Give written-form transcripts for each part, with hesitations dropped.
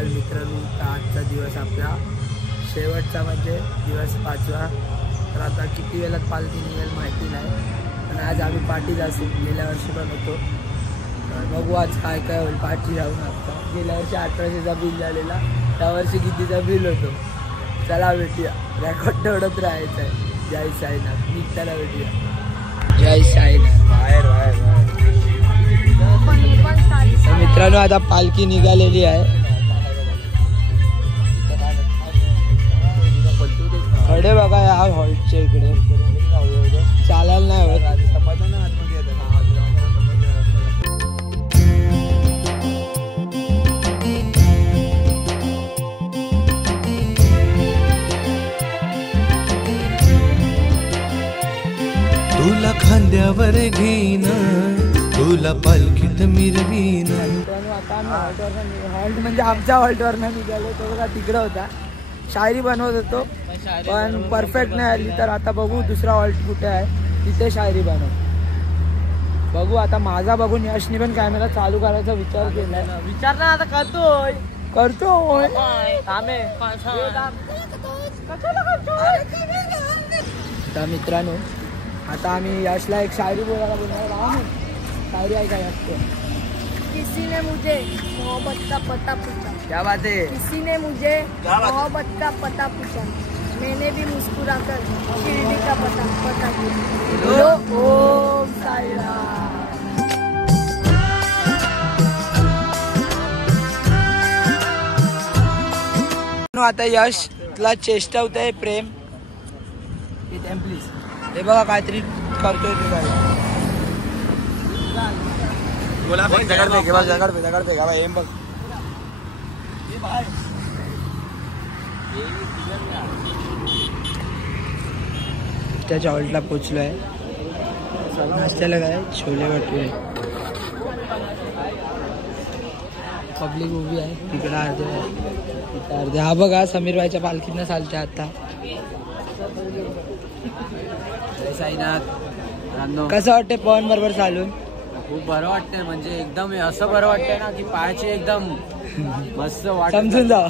सकाळ मित्रांनो. आजचा दिवस आपला शेवटचा म्हणजे दिवस 5वा. तर आता किती वेळात पालखी निघेल माहिती नाही, पण आज आम्ही पाठीत असू. गेल्या वर्षी पण होतो. बघू आज काय काय होईल. पाठी राहून आता गेल्या वर्षी 1800चा बिल झालेला, त्यावर्षी कितीचा बिल होतो. चला भेटूया. रेकॉर्ड तेवढंच राहायचं आहे. जय साईनाथ. निघताना भेटूया. जय साईनाथ. बाहेर बाहेर तर मित्रांनो आता पालखी निघालेली आहे. खडे बघा या हॉल्टच्या इकडे चालायला नाही होत. तुला खांद्यावर घेईन, तुला पालखीत मिरवीन. आता आम्ही हॉल्ट म्हणजे आमच्या हॉल्टवरनं निघालो. तो बघा तिकडं होता. शायरी बनवत होतो पण परफेक्ट नाही आली. तर आता बघू दुसरा हॉल्ट कुठे आहे, तिथे शायरी बनव. बघू आता माझा बघून यशनी पण कॅमेरा चालू करायचा विचार केलाय. विचार ना आता करतोय. तर मित्रांनो आता आम्ही यशला एक शायरी बोलायला बोलणार. शायरी आहे काय असतो. किसी ने मुझे मोहब्बत का पता पूछा. क्या बात है. किसी ने मुझे मोहब्बत का पता पूछा, मैंने भी मुस्कुराकर शिरडी का पता किया. ओम साईराम. आता यश तुला चेष्टा होत आहे प्रेम. प्लीज हे बघा काहीतरी करतोय तू काय. बोला दगड पे बघ एम बघ. त्याच्या हॉल्टला पोचलोय. नाश्त्याला काय छोले भटुरे. पब्लिक उभी आहे तिकडे अर्धे हा बघा समीर भाईच्या पालखीनं चालते आता. साईनाथ. कसं वाटतंय पवन बरोबर चालून. खूप बरं वाटतंय. म्हणजे एकदम असं बरं वाटतंय ना की पायाचे एकदम मस्त वाटत. समजून जा.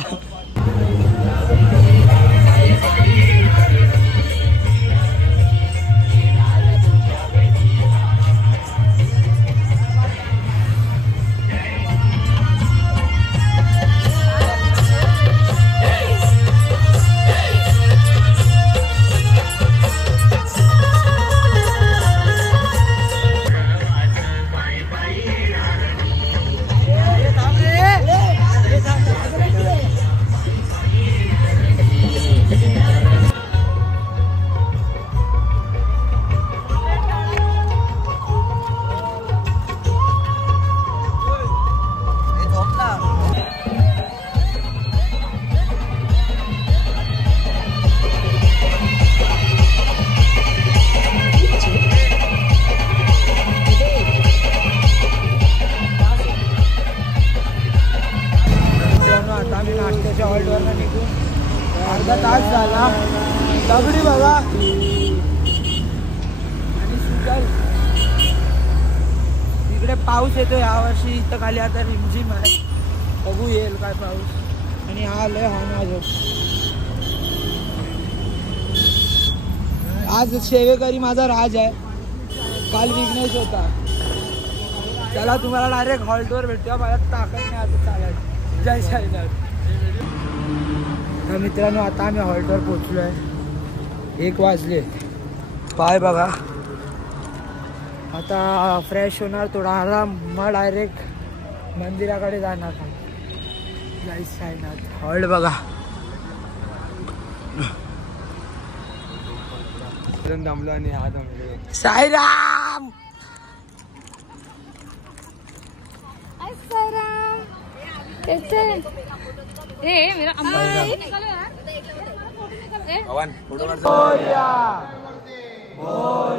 नाश्त्याच्या हॉल्टवरनं निघून अर्धा तास झाला. दगडी बघा आणि सुकल. इकडे पाऊस येतो यावर्षी. इथं खाली आता रिमझिम आहे. बघू येईल काय पाऊस. आणि हा लय माझं आज सेवेकरी माझा राज आहे. काल विघ्नेश होता. चला तुम्हाला डायरेक्ट हॉल्टवर भेटतो. मला ताकद नाही आता चालायचं. जय साईनाथ. तर मित्रांनो आता आम्ही हॉल्टवर पोचलो आहे. 1 वाजले. पाय बघा. आता फ्रेश होणार थोडा आराम, मग डायरेक्ट मंदिराकडे जाणार. जय साईनाथ. हॉल्ट बघा. दमलो आणि हा दमलो. साईराम.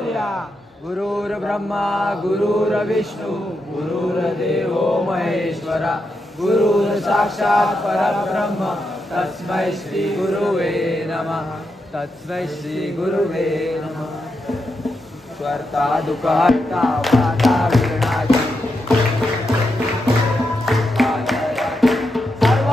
मेरा गुरुर् ब्रह्मा गुरुर्विष्णू गुरुर्देवो महेश्वरा गुरुर् साक्षात् परब्रह्म तस्मै श्री गुरुवे नमः. तस्मै श्री गुरुवे नमः. स्वर्ता दुःखहर्ता वाता विघ्नाची सर्व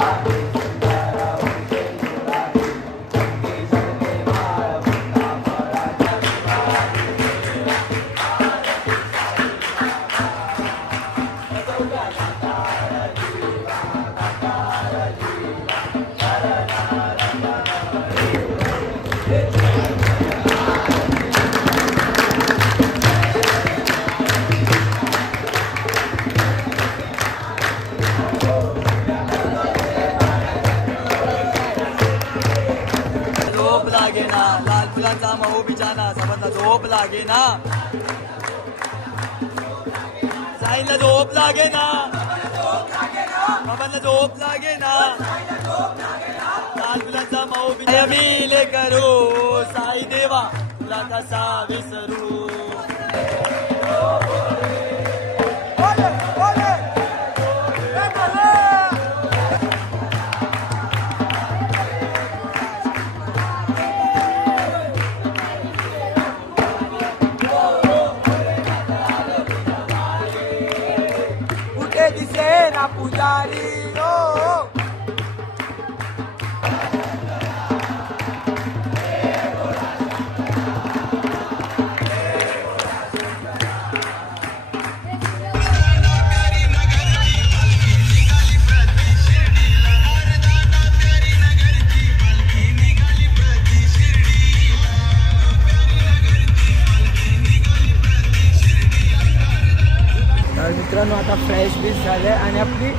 फुलांचा मऊ बिचाना समजला झोप लागे ना साईला झोप लागे ना समजला झोप लागे ना लाल फुलांचा मऊ बिचाना मिले करू साई देवा तुला कसा विसरू दिसेना पुजारी मित्रांनो आता फ्रेश बीच झाले आणि आपली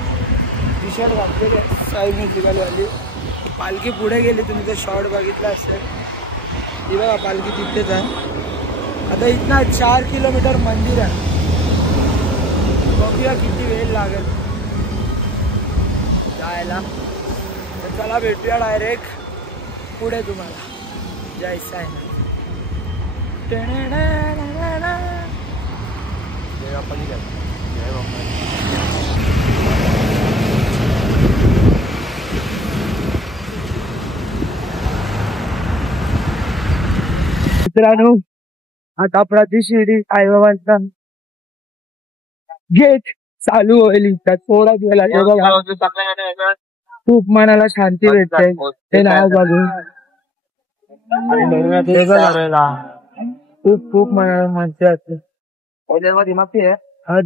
टी शर्ट घातलेली आहे साई म्युझिकलवाली पालखी पुढे गेली तुम्ही तो शॉर्ट बघितला असेल ती बघा पालखी तिथेच आहे आता इथनं 4 किलोमीटर मंदिर आहे बघूया किती वेळ लागेल जायला तर चला भेटूया डायरेक्ट पुढे तुम्हाला जय साई मित्रांनो आता प्रतिशिर्डी साईबाबांचा गेट चालू होईल इथं थोडा वेळा खूप मनाला शांती भेटते ते नाव बघून खूप खूप मनाला शांती असते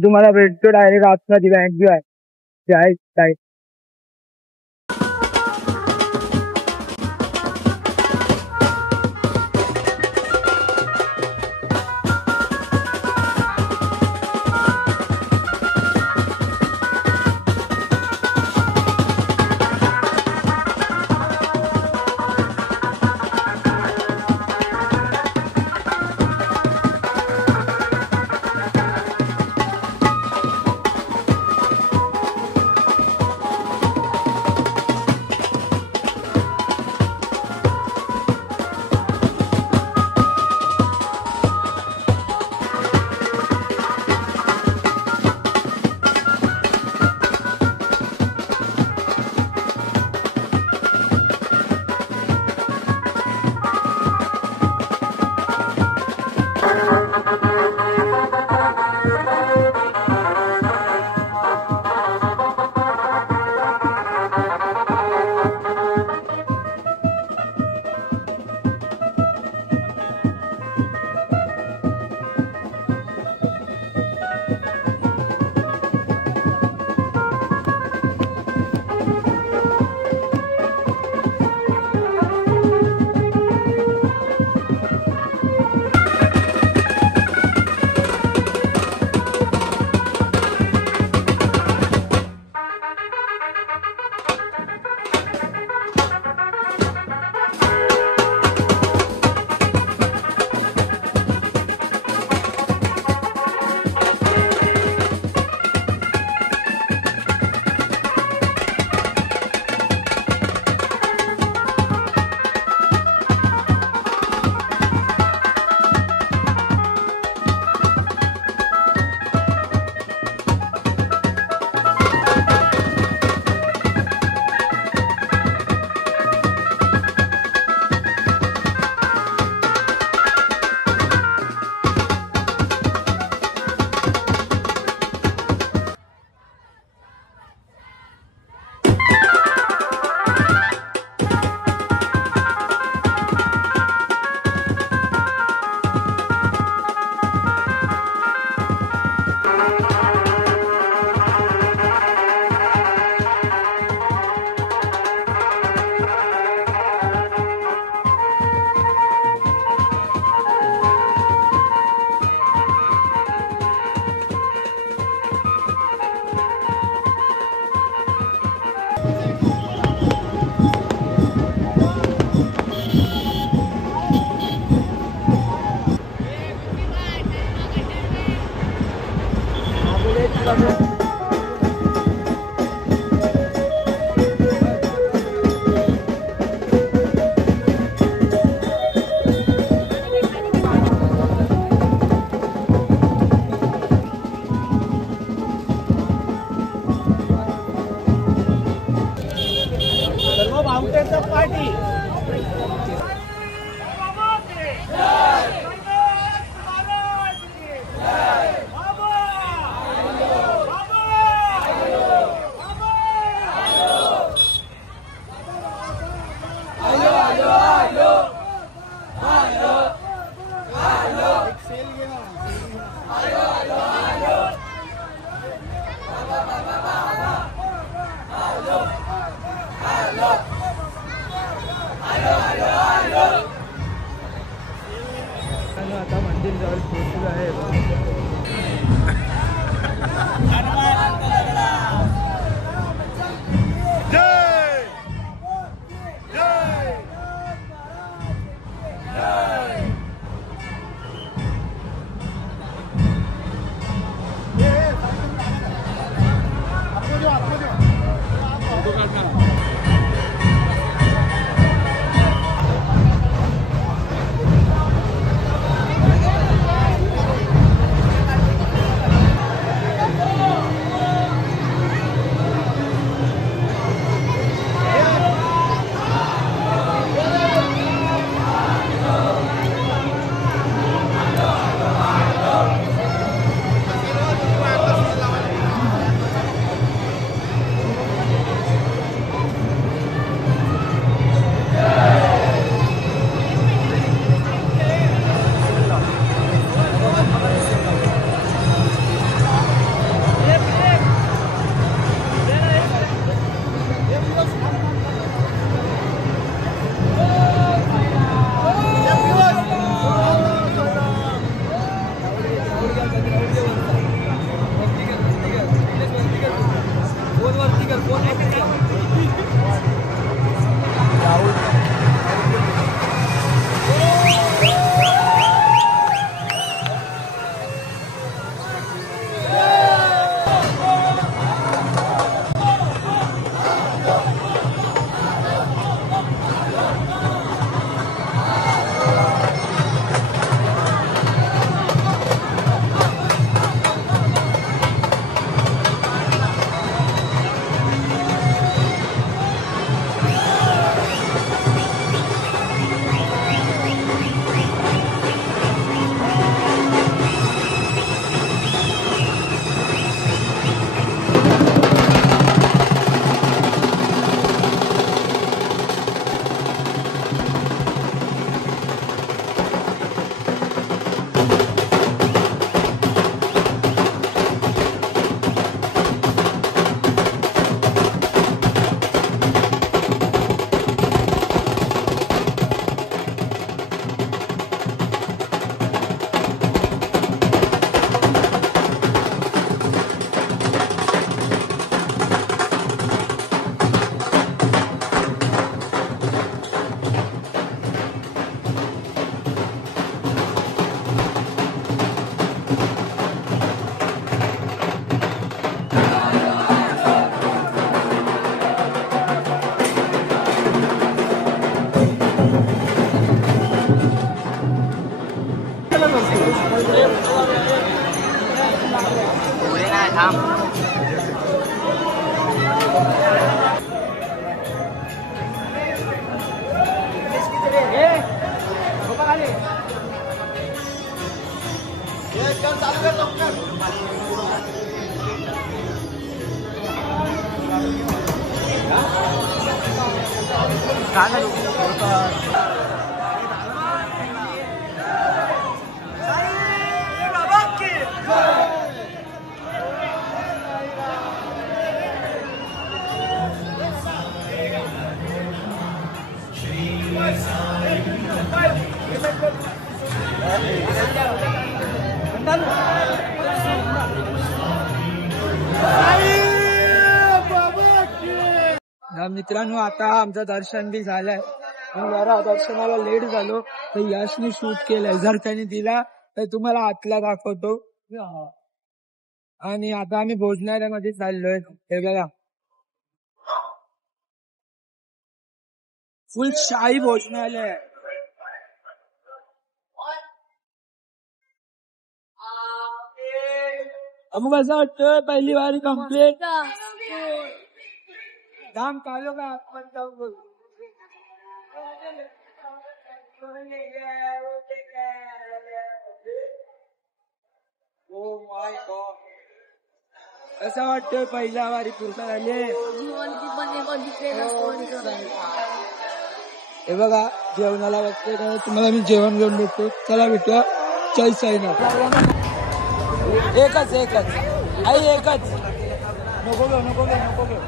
तुम्हाला भेटतो डायरेक्ट आतमध्ये बँक जो आहे जय पार्टी. आता मंदिर जवळ पोहोचलो आहे. मित्रांनो आता आमचं दर्शन बी झालंय. जरा दर्शनाला लेट झालो तर यशने शूट केलंय. जर त्यांनी दिला तर तुम्हाला आतला दाखवतो. आणि आता आम्ही भोजनालयामध्ये चाललोय. हे बघा फुल शाही भोजनालय. मग असं वाटतं पहिली वारी कम्प्लीट. काम कालो का आपण जाऊ. असं वाटतंय पहिला वारी पूर्ण झाली. हे बघा जेवणाला बघते तुम्हाला मी जेवण घेऊन देतो. चला भेटूया. जय साईनाथ. एकच आई एकच. नको घेऊ.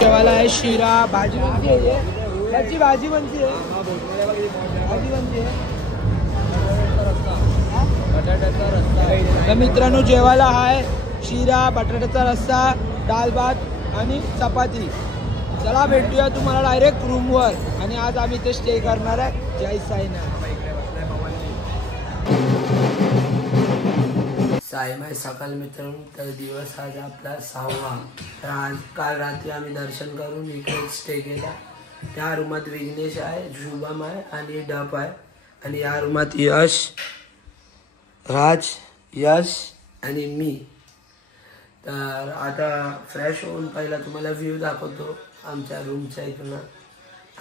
जेवायला आहे शिरा. भाजी बनती आहे. त्याची भाजी बनती आहे. बटाट्याचा रस्सा. तर मित्रांनो जेवायला आहे शिरा, बटाट्याचा रस्सा, डाळ भात आणि चपाती. चला भेटूया तुम्हाला डायरेक्ट रूमवर. आणि आज आम्ही इथे स्टे करणार आहे. जय साईनाथ. साईमाई सकाळ मित्रांनो. तर दिवस आज आपला 6वा. तर आज काल रात्री आम्ही दर्शन करून इकडे स्टे केला. त्या रूमात विघ्नेश आहे, शुभम आहे आणि डप आहे. आणि या रूमात यश, राज, यश आणि मी. तर आता फ्रेश होऊन पहिला तुम्हाला व्ह्यू दाखवतो आमच्या रूमच्या इथून.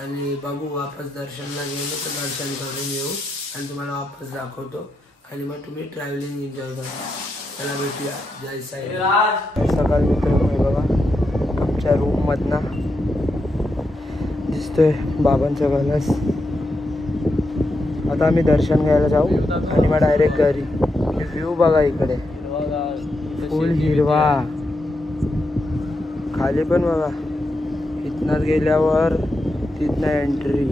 आणि बघू वापस दर्शनला गेलो तर दर्शन करून येऊ आणि तुम्हाला वापस दाखवतो. आणि मग तुम्ही ट्रॅव्हलिंग एन्जॉय करा. त्याला भेटूया. जय साई. सकाळ मित्रांनो हे बघा आमच्या रूममधनं दिसतोय बाबांचा कलश. आता आम्ही दर्शन घ्यायला जाऊ आणि मग डायरेक्ट घरी. व्ह्यू बघा इकडे फुल हिरवा. खाली पण बघा. इथनच गेल्यावर तिथनं एंट्री.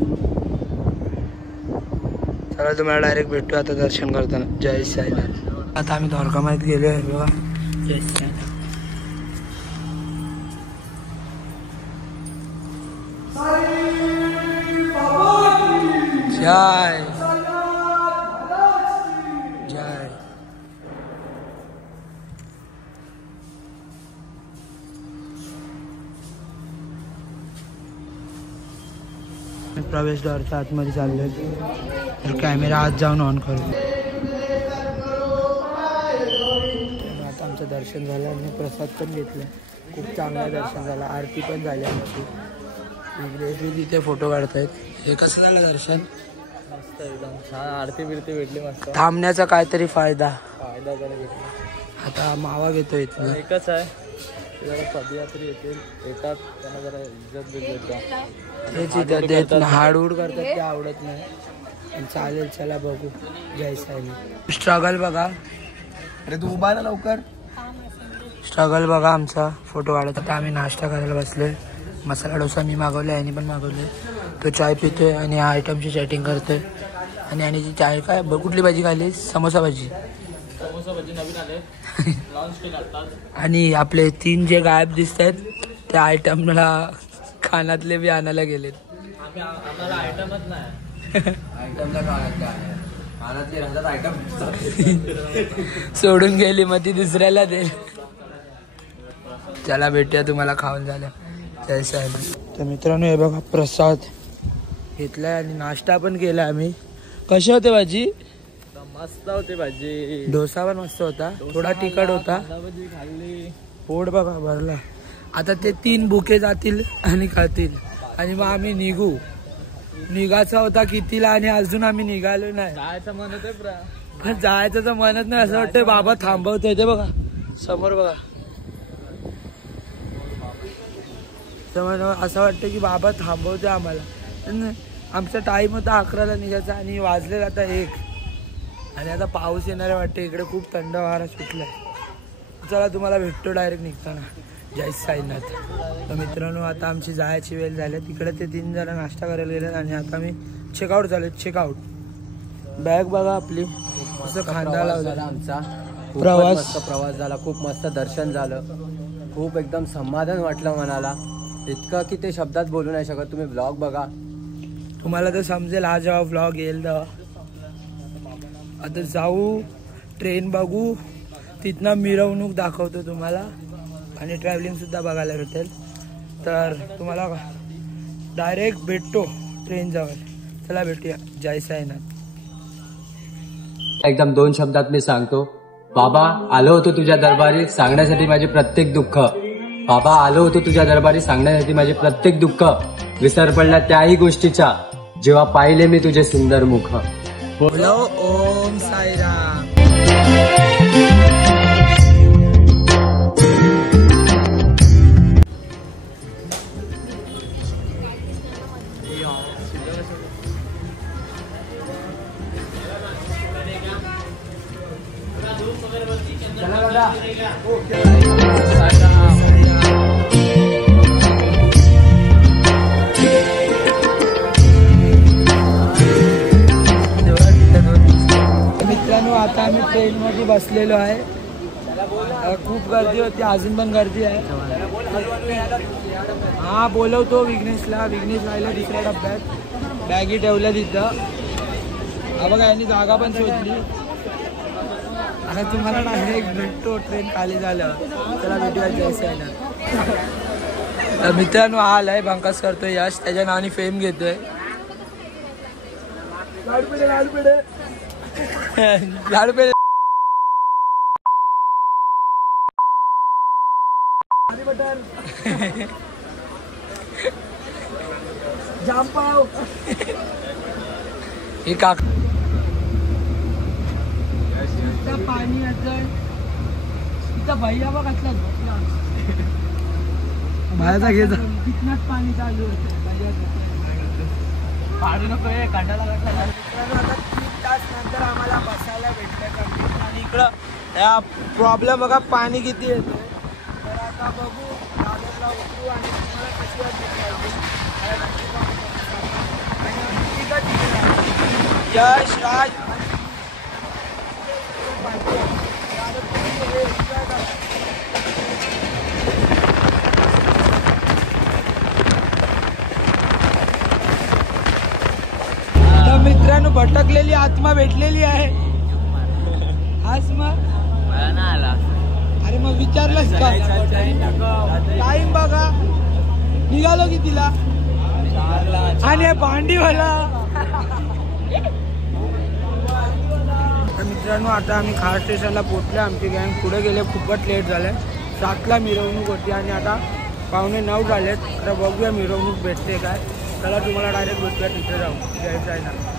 चला तुम्हाला डायरेक्ट भेटू आता दर्शन करताना. जय साईनाथ. आता आम्ही द्वारकामाईत गेलो आहे बघा. जय साईनाथ. जय जय. प्रवेशद्वारच्या आतमध्ये चाललोय. तर कॅमेरा आत जाऊन ऑन करू. आता आमचं दर्शन झालं आणि प्रसाद पण घेतला. खूप चांगलं दर्शन झालं. आरती पण झाली आमची. इकडे तिथे फोटो काढतायत. हे कसं झालं दर्शन? मस्त एकदम छान. आरती बिरती भेटली मस्त. थांबण्याचा काहीतरी फायदा जरा भेटला. आता मावा घेतो इथनं. एकच आहे जरा पदयात्री येतील येतात त्यांना जरा इज्जत भेटतात. तेच इथं देत हाडूड करतात ते आवडत नाही. चालेल चला बघू. जय साईनाथ. स्ट्रगल बघा. अरे तू उभा ना लवकर. स्ट्रगल बघा आमचा. फोटो काढत. आता आम्ही नाश्ता करायला बसले. मसाला डोसा मी मागवला. यांनी पण मागवले. तो चाय पितोय आणि या आयटमची चॅटिंग करतोय. आणि आणि जी चाय काय कुठली भाजी खाली? समोसा भाजी. समोसा भजी नवीन आले. लॉन्च केलं आता. आणि आपले 3 जे गायब दिसत आहेत त्या आयटमला खानातले बी आणायला गेलेत. आम्हाला आयटमच नाही. सोडून गेली मग ती दुसऱ्याला दे. चला भेटूया तुम्हाला खाऊन झालं. जय साहेब. तर मित्रांनो हे बघा प्रसाद घेतलाय आणि नाश्ता पण केला आम्ही. कशी होते भाजी? मस्त होती भाजी. डोसा पण मस्त होता. थोडा तिखट होता. खाल्ली. पोट बघा भरला. आता ते 3 बुके जातील आणि खातील आणि मग आम्ही निघायचा होता कितीला आणि अजून आम्ही निघालो नाही. जायचं मन होते पण जायचं तर म्हणत नाही. असं वाटतं बाबा थांबवतोय. ते बघा समोर बघा. असं वाटतं की बाबा थांबवतोय आम्हाला. आमचा टाइम होता 11ला निघायचा आणि वाजले आता 1. आणि आता पाऊस येणारे वाटते. इकडे खूप थंड वारा सुटलाय. चला तुम्हाला भेटतो डायरेक्ट निघताना. जय साईनाथ. तर मित्रांनो आता आमची जायची वेळ झाली. तिकडे ते 3 जण नाश्ता करायला गेले आणि आता आम्ही चेकआउट झालो. चेकआउट. बॅग बघा आपली असं खांदा लावला. आमचा प्रवास प्रवास झाला. खूप मस्त दर्शन झालं. खूप एकदम समाधान वाटलं मनाला. इतकं की ते शब्दात बोलू नाही शकत. तुम्ही ब्लॉग बघा, तुम्हाला तर समजेल हा जेव्हा व्लॉग येईल तेव्हा. आता जाऊ, ट्रेन बघू, तिथनं मिरवणूक दाखवतो तुम्हाला आणि ट्रॅव्हलिंग सुद्धा बघायला भेटेल. तर तुम्हाला डायरेक्ट भेटतो ट्रेन जवळ. चला भेटूया जय साईनाथ. एकदम 2 शब्दात मी सांगतो. बाबा आलो होतो तुझ्या दरबारी सांगण्यासाठी माझे प्रत्येक दुःख. बाबा आलो होतो तुझ्या दरबारी सांगण्यासाठी माझे प्रत्येक दुःख. विसर पडला त्याही गोष्टीचा जेव्हा पाहिले मी तुझे सुंदर मुख. बोलो ओम साईराम. मित्रांनो आता आम्ही ट्रेन मध्ये बसलेलो आहे. खूप गर्दी होती, अजून पण गर्दी आहे. हा बोलवतो विघ्नेशला. विघ्नेश राहिला दुसऱ्या डब्यात, बॅगी ठेवल्या तिथं. हा बघा यांनी जागा पण शोधली. आता तुम्हाला डायरेक्ट भेटतो ट्रेन खाली झालं. चला भेटूया जय साईनाथ. मित्रांनो हा आलाय, बंकस करतोय यश, त्याच्या नावाने फेम घेतोय. लाडू पेढे जाम पाव हे का पाणी येतंय इथं. भैया बघ असला बाहेरचा घेत तिथनच पाणी चालू होतं. पाडू नको हे कांडाला वाटला. आता 3 तास नंतर आम्हाला बसायला भेटलं आणि इकडं या प्रॉब्लेम बघा पाणी किती येतं. तर आता बघू दादरला उतरू आणि तुम्हाला कशी यश राज मित्रांनो भटकलेली आत्मा भेटलेली आहे. आत्मा आला. अरे मग विचारलंच का? टाइम बघा निघालो की तिला. आणि भांडीवाला. मित्रांनो आता आम्ही खार स्टेशनला पोहोचलो. आमची गँग पुढे गेले, खूपच लेट झाले. 7ला मिरवणूक होती आणि आता 8:45 झालेत. आता बघूया मिरवणूक भेटते काय. चला तुम्हाला डायरेक्ट भेटूया तिथे जाऊ. जय साईनाथ.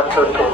नाचतो.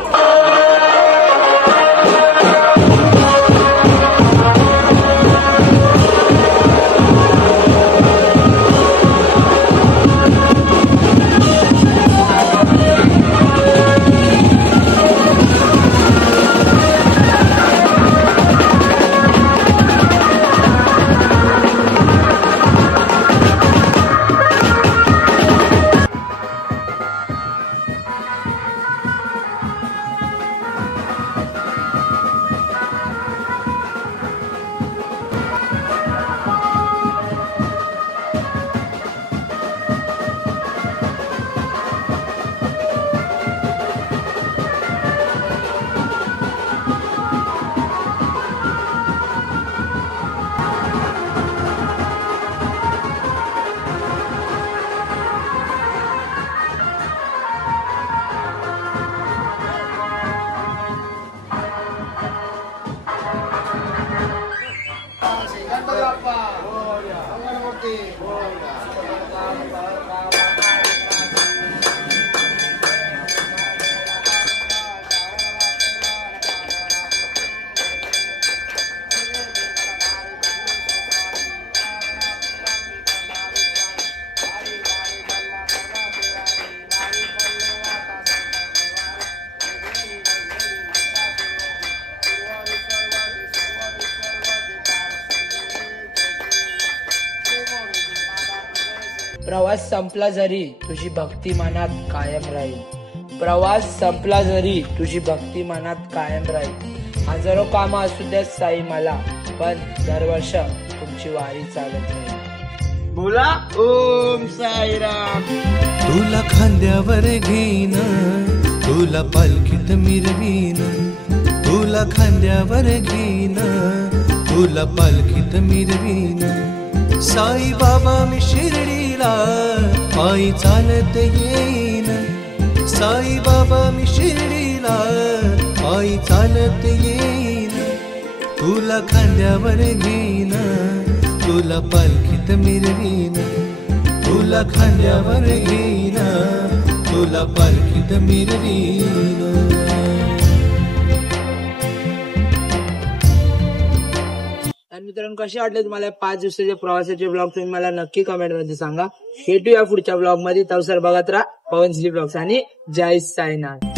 प्रवास संपला जरी तुझी भक्ती मनात कायम राहील. प्रवास संपला जरी तुझी भक्ती मनात कायम राहील. हजारो कामं असू द्यात साई मला, पण दरवर्ष तुमची वारी चालत राहील. बोला ओम साईराम. तुला खांद्यावर घेईन, तुला पालखीत मिरवीन. तुला खांद्यावर घेईन, तुला पालखीत मिरवीन. साई बाबा मी शिर्डीला पायी चालत येईन. साई बाबा मी शिर्डीला पायी चालत येईन. तुला खांद्यावर घेईन, तुला पालखीत मिरवीन. तुला खांद्यावर घेईन, तुला पालखीत मिरवीन. तर मित्रांनो, कसे वाटले तुम्हाला 5 दिवसाच्या प्रवासाचे ब्लॉग? तुम्ही मला नक्की कमेंट मध्ये सांगा. भेटूया पुढच्या ब्लॉग मध्ये. तवसर बघत राहा पवन श्री ब्लॉग्स आणि जय साईनाथ.